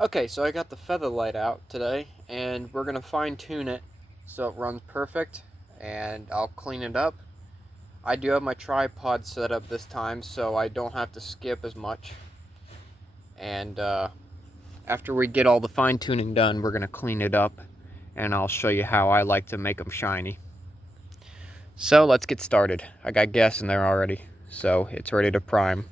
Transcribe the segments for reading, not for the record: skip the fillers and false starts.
Okay, so I got the FeatherLite out today, and we're gonna fine tune it so it runs perfect, and I'll clean it up. I do have my tripod set up this time, so I don't have to skip as much. And after we get all the fine tuning done, we're gonna clean it up, and I'll show you how I like to make them shiny. So let's get started. I got gas in there already, so it's ready to prime.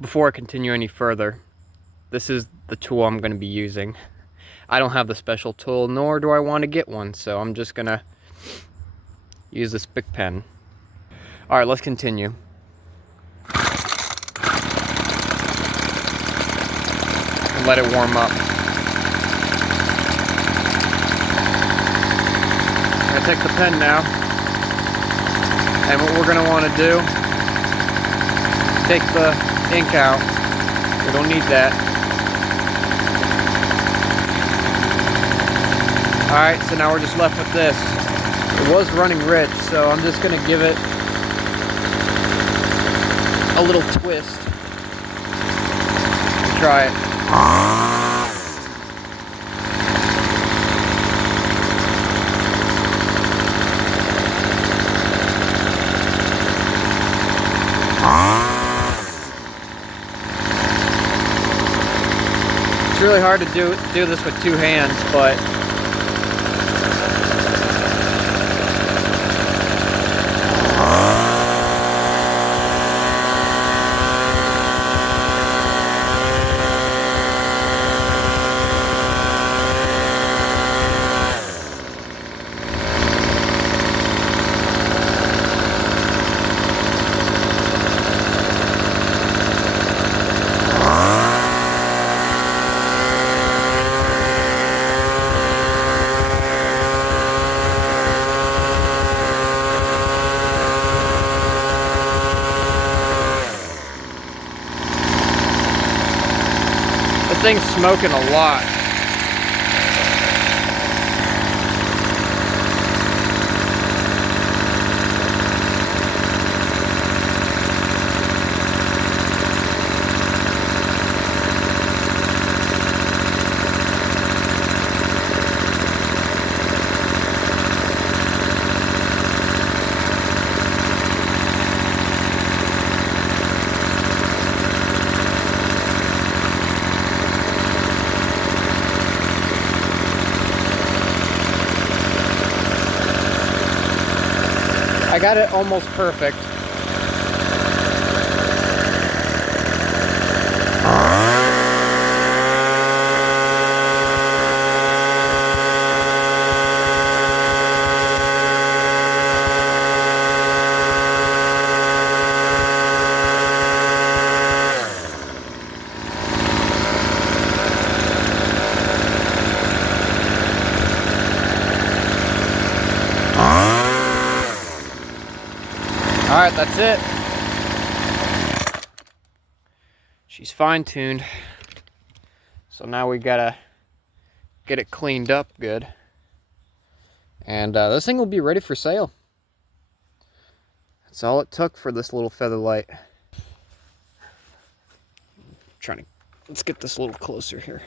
Before I continue any further, this is the tool I'm going to be using. I don't have the special tool, nor do I want to get one, so I'm just going to use this Bic pen. Alright, let's continue. And let it warm up. I'm going to take the pen now, and what we're going to want to do, take the ink out. We don't need that. Alright, so now we're just left with this. It was running rich, so I'm just going to give it a little twist. Try it. It's really hard to do this with two hands, but the thing's smoking a lot. I got it almost perfect. Alright, that's it. She's fine-tuned. So now we gotta get it cleaned up good. And this thing will be ready for sale. That's all it took for this little FeatherLite. Let's get this a little closer here.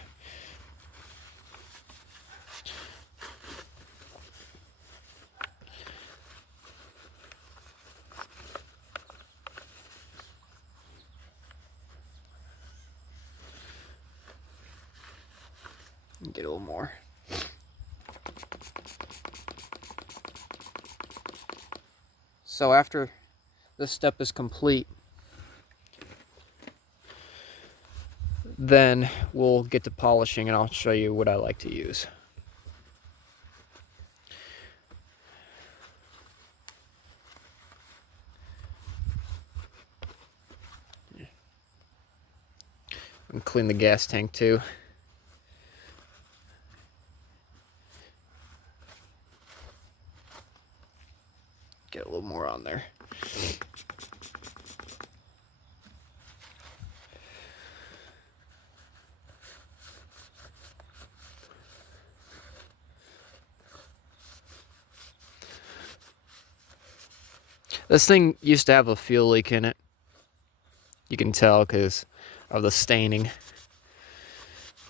Get a little more. So after this step is complete, then we'll get to polishing, and I'll show you what I like to use. And clean the gas tank too. get a little more on there. This thing used to have a fuel leak in it. You can tell because of the staining.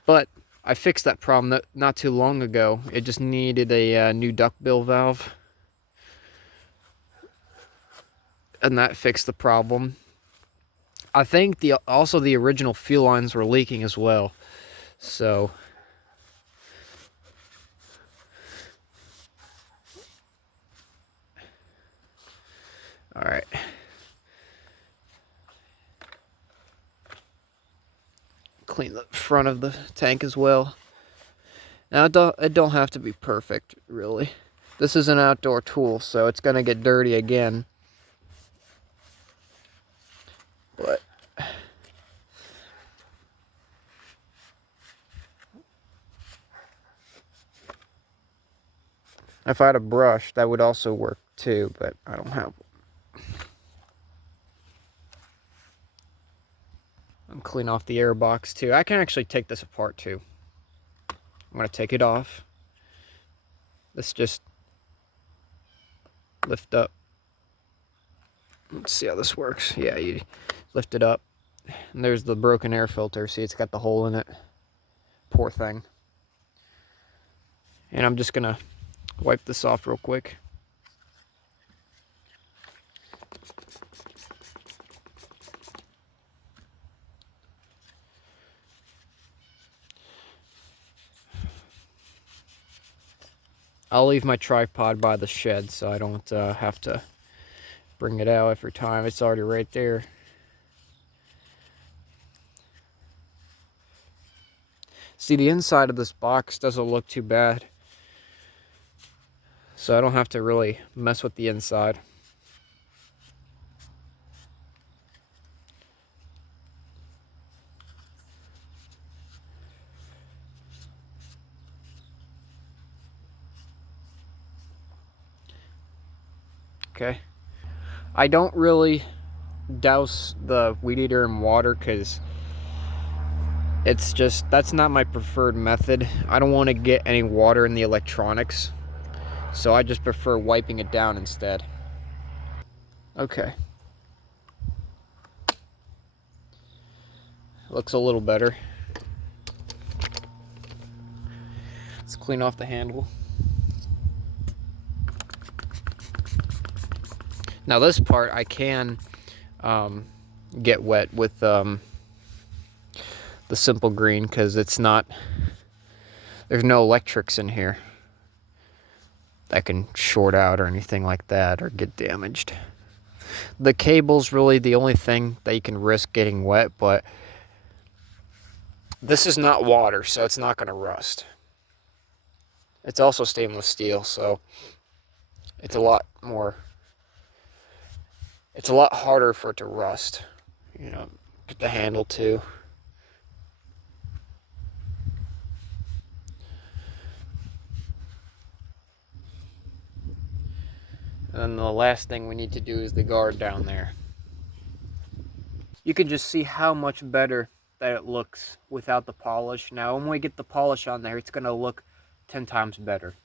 But I fixed that problem not too long ago. It just needed a new duckbill valve. And that fixed the problem. I think also the original fuel lines were leaking as well. So all right. Clean the front of the tank as well. Now it don't have to be perfect, really. This is an outdoor tool, so it's gonna get dirty again. But if I had a brush, that would also work too, but I don't have one. And clean off the air box too. I can actually take this apart too. I'm gonna take it off. Let's just lift up. Let's see how this works. Yeah, you lift it up. And there's the broken air filter. See, it's got the hole in it. Poor thing. And I'm just gonna wipe this off real quick. I'll leave my tripod by the shed so I don't have to bring it out every time. It's already right there. See, the inside of this box doesn't look too bad, so I don't have to really mess with the inside. Okay. I don't really douse the weed eater in water because it's just, that's not my preferred method. I don't want to get any water in the electronics, so I just prefer wiping it down instead. Okay. Looks a little better. Let's clean off the handle. Now this part I can get wet with the simple green because it's not, there's no electrics in here that can short out or anything like that or get damaged. The cable's really the only thing that you can risk getting wet, but this is not water, so it's not going to rust. It's also stainless steel, so it's a lot harder for it to rust. You know, get the handle too. And then the last thing we need to do is the guard down there. You can just see how much better that it looks without the polish. Now, when we get the polish on there, it's going to look 10 times better.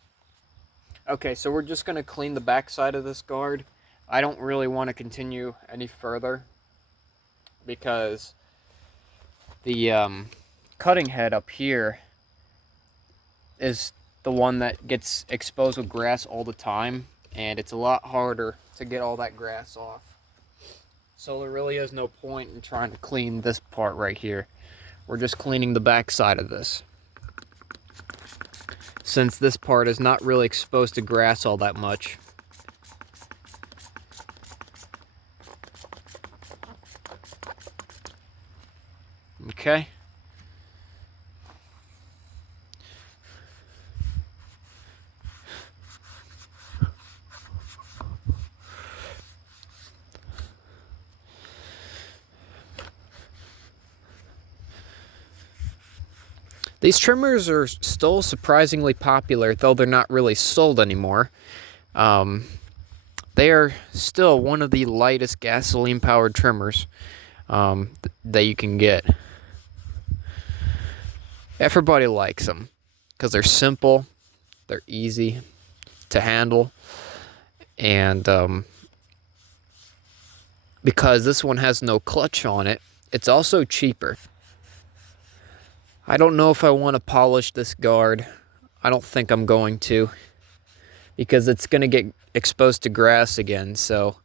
Okay, so we're just going to clean the back side of this guard. I don't really want to continue any further because the cutting head up here is the one that gets exposed with grass all the time, and it's a lot harder to get all that grass off. So there really is no point in trying to clean this part right here. We're just cleaning the back side of this, since this part is not really exposed to grass all that much. Okay. These trimmers are still surprisingly popular, though they're not really sold anymore. They are still one of the lightest gasoline-powered trimmers that you can get. Everybody likes them because they're simple, they're easy to handle, and because this one has no clutch on it, it's also cheaper. I don't know if I want to polish this guard. I don't think I'm going to, because it's going to get exposed to grass again, so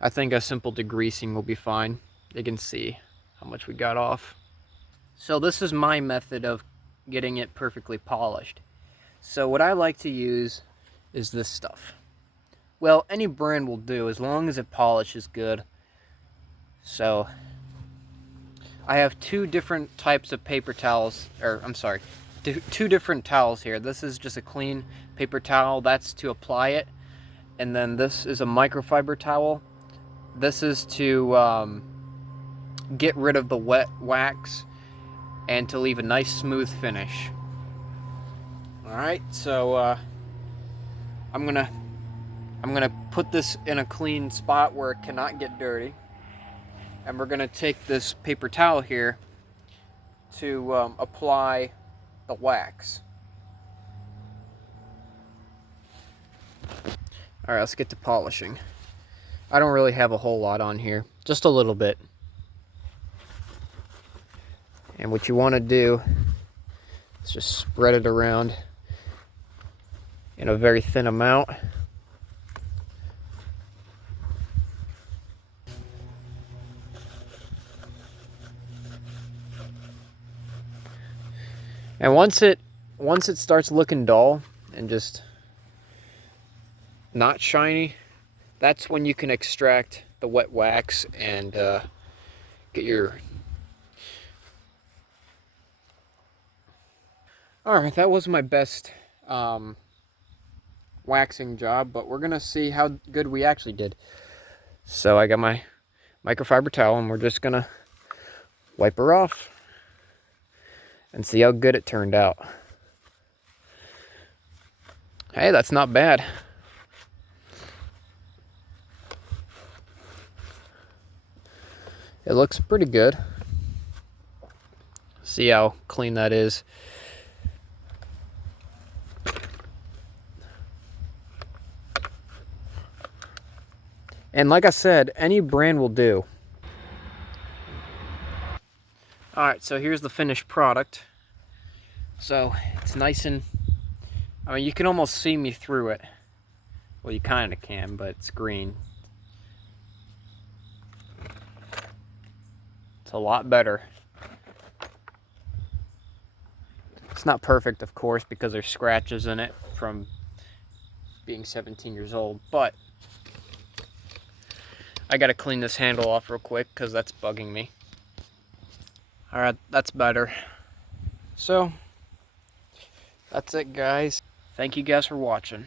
I think a simple degreasing will be fine. You can see how much we got off. So this is my method of getting it perfectly polished. So what I like to use is this stuff. Well, any brand will do as long as it polishes good. So I have two different types of paper towels, or I'm sorry, two different towels here. This is just a clean paper towel, that's to apply it. And then this is a microfiber towel. This is to get rid of the wet wax and to leave a nice smooth finish. Alright, so I'm gonna put this in a clean spot where it cannot get dirty. And we're gonna take this paper towel here to apply the wax. Alright, let's get to polishing. I don't really have a whole lot on here, just a little bit. And what you want to do is just spread it around in a very thin amount. And once it starts looking dull and just not shiny, that's when you can extract the wet wax and get your... Alright, that was my best waxing job, but we're gonna see how good we actually did. So I got my microfiber towel and we're just gonna wipe her off and see how good it turned out. Hey, that's not bad. It looks pretty good. See how clean that is. And like I said, any brand will do. Alright, so here's the finished product. So it's nice and, I mean, you can almost see me through it. Well, you kind of can, but it's green. It's a lot better. It's not perfect, of course, because there's scratches in it from being 17 years old, but I gotta clean this handle off real quick because that's bugging me. Alright, that's better. So, that's it, guys. Thank you guys for watching.